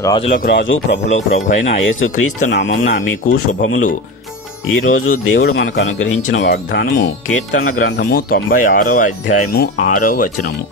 రాజులకు రాజు ప్రభులకు ప్రభు అయిన యేసుక్రీస్తు నామంన మీకు శుభములు. ఈరోజు దేవుడు మనకు అనుగ్రహించిన వాగ్దానము కీర్తన గ్రంథము తొంభై ఆరవ అధ్యాయము ఆరవ వచనము.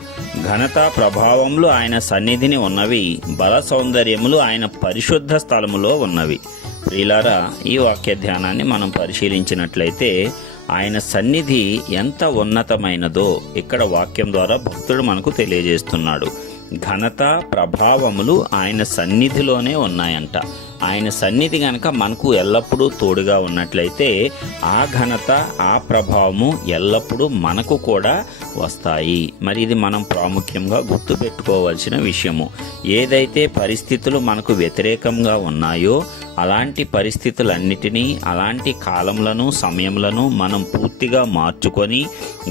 ఘనత ప్రభావములు ఆయన సన్నిధిని ఉన్నవి బల సౌందర్యములు ఆయన పరిశుద్ధ స్థలములో ఉన్నవి. ప్రియులారా ఈ వాక్య ధ్యానాన్ని మనం పరిశీలించినట్లయితే ఆయన సన్నిధి ఎంత ఉన్నతమైనదో ఇక్కడ వాక్యం ద్వారా భక్తుడు మనకు తెలియజేస్తున్నాడు. ఘనత ప్రభావములు ఆయన సన్నిధిలోనే ఉన్నాయంట. ఆయన సన్నిధి గనక మనకు ఎల్లప్పుడూ తోడుగా ఉన్నట్లయితే ఆ ఘనత ఆ ప్రభావము ఎల్లప్పుడూ మనకు కూడా వస్తాయి. మరి ఇది మనం ప్రాముఖ్యంగా గుర్తుపెట్టుకోవాల్సిన విషయము. ఏదైతే పరిస్థితులు మనకు వ్యతిరేకంగా ఉన్నాయో అలాంటి పరిస్థితులన్నిటినీ అలాంటి కాలములను సమయములను మనం పూర్తిగా మార్చుకొని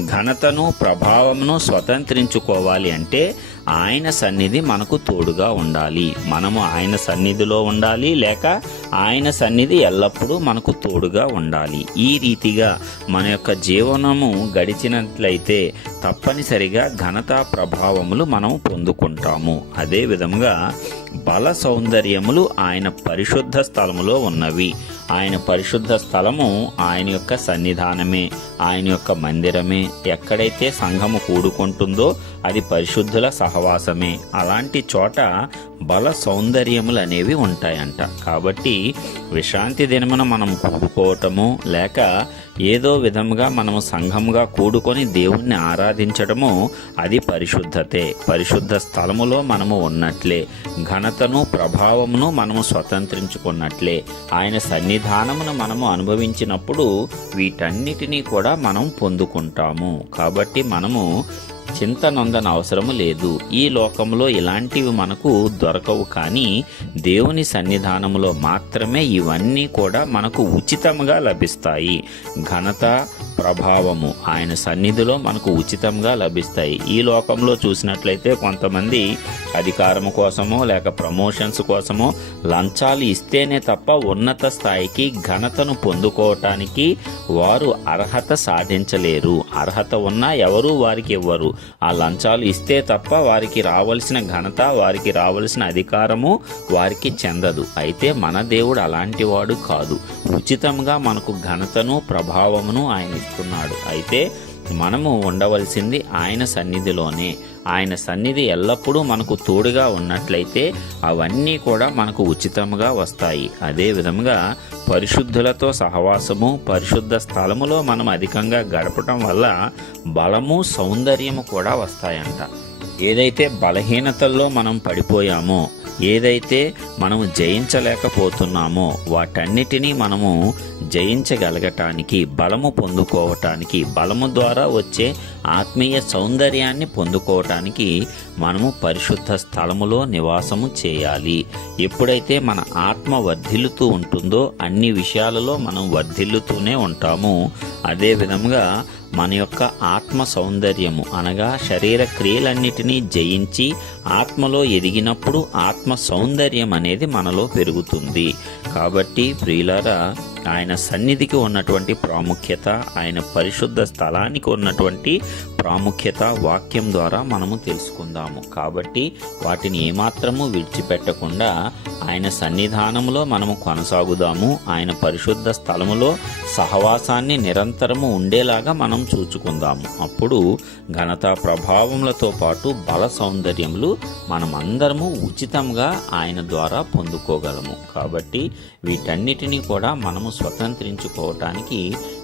ఘనతను ప్రభావమును స్వతంత్రించుకోవాలి అంటే ఆయన సన్నిధి మనకు తోడుగా ఉండాలి. మనము ఆయన సన్నిధిలో ఉండాలి లేక ఆయన సన్నిధి ఎల్లప్పుడూ మనకు తోడుగా ఉండాలి. ఈ రీతిగా మన యొక్క జీవనము గడిచినట్లయితే తప్పనిసరిగా ఘనత ప్రభావములు మనం పొందుకుంటాము. అదే విధముగా బల సౌందర్యములు ఆయన పరిశుద్ధ స్థలములో ఉన్నవి. ఆయన పరిశుద్ధ స్థలము ఆయన యొక్క సన్నిధానమే ఆయన యొక్క మందిరమే. ఎక్కడైతే సంఘము కూడుకుంటుందో అది పరిశుద్ధుల సహవాసమే. అలాంటి చోట బల సౌందర్యములు అనేవి ఉంటాయంట. కాబట్టి విశ్రాంతి దినమున మనం కూడుకోవటము లేక ఏదో విధముగా మనము సంఘముగా కూడుకొని దేవుణ్ణి ఆరాధించడము అది పరిశుద్ధతే. పరిశుద్ధ స్థలములో మనము ఉన్నట్లే. ఘనతను ప్రభావమును మనము స్వతంత్రించుకున్నట్లే. ఆయన విధానమును మనము అనుభవించినప్పుడు వీటన్నిటినీ కూడా మనం పొందుకుంటాము. కాబట్టి మనము చింత నొందన అవసరము లేదు. ఈ లోకంలో ఇలాంటివి మనకు దొరకవు కానీ దేవుని సన్నిధానములో మాత్రమే ఇవన్నీ కూడా మనకు ఉచితంగా లభిస్తాయి. ఘనత ప్రభావము ఆయన సన్నిధిలో మనకు ఉచితంగా లభిస్తాయి. ఈ లోకంలో చూసినట్లయితే కొంతమంది అధికారము కోసమో లేక ప్రమోషన్స్ కోసమో లంచాలు ఇస్తేనే తప్ప ఉన్నత స్థాయికి ఘనతను పొందుకోవటానికి వారు అర్హత సాధించలేరు. అర్హత ఉన్నా ఎవరు వారికి ఇవ్వరు. ఆ లంచాలు ఇస్తే తప్ప వారికి రావలసిన ఘనత వారికి రావలసిన అధికారము వారికి చెందదు. అయితే మన దేవుడు అలాంటి వాడు కాదు. ఉచితంగా మనకు ఘనతను ప్రభావమును ఆయన ఇస్తున్నాడు అయితే మనము ఉండవలసింది ఆయన సన్నిధిలోనే. ఆయన సన్నిధి ఎల్లప్పుడూ మనకు తోడుగా ఉన్నట్లయితే అవన్నీ కూడా మనకు ఉచితంగా వస్తాయి. అదేవిధంగా పరిశుద్ధులతో సహవాసము పరిశుద్ధ స్థలములో మనం అధికంగా గడపటం వల్ల బలము సౌందర్యము కూడా వస్తాయంట. ఏదైతే బలహీనతల్లో మనం పడిపోయామో ఏదైతే మనము జయించలేకపోతున్నామో వాటన్నిటినీ మనము జయించగలగటానికి బలము పొందుకోవటానికి బలము ద్వారా వచ్చే ఆత్మీయ సౌందర్యాన్ని పొందుకోవటానికి మనము పరిశుద్ధ స్థలములో నివాసము చేయాలి. ఎప్పుడైతే మన ఆత్మ వర్ధిల్లుతూ ఉంటుందో అన్ని విషయాలలో మనం వర్ధిల్లుతూనే ఉంటాము. అదే విధముగా మన యొక్క ఆత్మ సౌందర్యము అనగా శరీర క్రియలన్నిటినీ జయించి ఆత్మలో ఎదిగినప్పుడు ఆత్మ సౌందర్యం అనేది మనలో పెరుగుతుంది. కాబట్టి ప్రియులారా ఆయన సన్నిధికి ఉన్నటువంటి ప్రాముఖ్యత ఆయన పరిశుద్ధ స్థలానికి ఉన్నటువంటి ప్రాముఖ్యత వాక్యం ద్వారా మనము తెలుసుకుందాము. కాబట్టి వాటిని ఏమాత్రము విడిచిపెట్టకుండా ఆయన సన్నిధానంలో మనము కొనసాగుదాము. ఆయన పరిశుద్ధ స్థలములో సహవాసాన్ని నిరంతరము ఉండేలాగా మనం చూచుకుందాము. అప్పుడు ఘనత ప్రభావములతో పాటు బల సౌందర్యములు మనమందరము ఉచితంగా ఆయన ద్వారా పొందుకోగలము. కాబట్టి వీటన్నిటినీ కూడా మనము స్వతంత్రించుకోవటానికి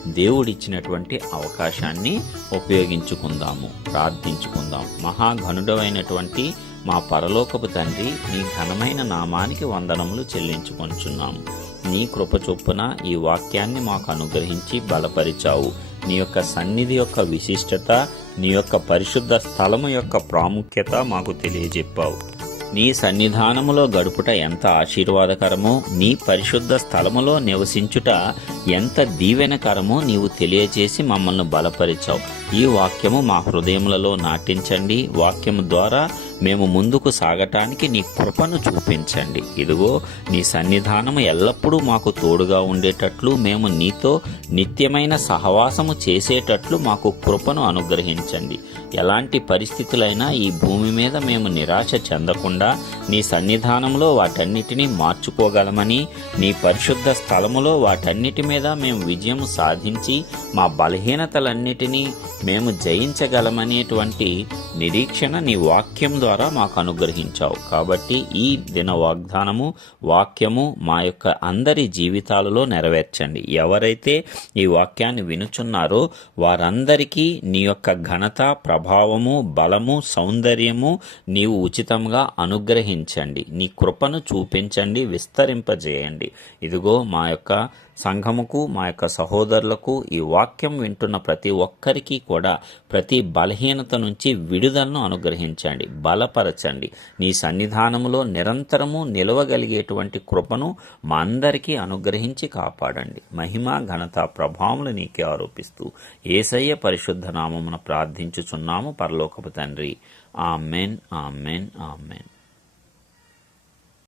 దేవుడిచ్చినటువంటి అవకాశాన్ని ఉపయోగించుకుందాము ప్రార్థించుకుందాం. మహాఘనుడమైనటువంటి మా పరలోకపు తండ్రి నీ ఘనమైన నామానికి వందనములు చెల్లించుకొంచున్నాము నీ కృప చొప్పున ఈ వాక్యాన్ని మాకు అనుగ్రహించి బలపరిచావు. నీ యొక్క సన్నిధి యొక్క విశిష్టత నీ యొక్క పరిశుద్ధ స్థలము యొక్క ప్రాముఖ్యత మాకు తెలియజెప్పావు. నీ సన్నిధానములో గడుపుట ఎంత ఆశీర్వాదకరమో నీ పరిశుద్ధ స్థలములో నివసించుట ఎంత దీవెనకరమో నీవు తెలియజేసి మమ్మల్ని బలపరిచావు. ఈ వాక్యము మా హృదయములలో నాటించండి. వాక్యము ద్వారా మేము ముందుకు సాగటానికి నీ కృపను చూపించండి. ఇదిగో నీ సన్నిధానము ఎల్లప్పుడూ మాకు తోడుగా ఉండేటట్లు మేము నీతో నిత్యమైన సహవాసము చేసేటట్లు మాకు కృపను అనుగ్రహించండి. ఎలాంటి పరిస్థితులైనా ఈ భూమి మీద మేము నిరాశ చెందకుండా నీ సన్నిధానంలో వాటన్నిటినీ మార్చుకోగలమని నీ పరిశుద్ధ స్థలములో వాటన్నిటి మీద మేము విజయం సాధించి మా బలహీనతలన్నిటినీ మేము జయించగలమనేటువంటి నిరీక్షణ నీ వాక్యం ద్వారా మాకు అనుగ్రహించావు. కాబట్టి ఈ దిన వాగ్దానము వాక్యము మా యొక్క అందరి జీవితాలలో నెరవేర్చండి. ఎవరైతే ఈ వాక్యాన్ని వినుచున్నారో వారందరికీ నీ యొక్క ఘనత ప్రభావము బలము సౌందర్యము నీవు ఉచితంగా అనుగ్రహించండి. నీ కృపను చూపించండి విస్తరింపజేయండి. ఇదిగో మా యొక్క సంఘముకు మా యొక్క సహోదరులకు ఈ వాక్యం వింటున్న ప్రతి ఒక్కరికి కూడా ప్రతి బలహీనత నుంచి విడుదలను అనుగ్రహించండి బలపరచండి. నీ సన్నిధానములో నిరంతరము నిలవగలిగేటువంటి కృపను మా అందరికీ అనుగ్రహించి కాపాడండి. మహిమ ఘనత ప్రభావములు నీకే ఆరోపిస్తూ ఏసయ్య పరిశుద్ధ నామమున ప్రార్థించుచున్నాము. పరలోకపు తండ్రి. Amen amen amen.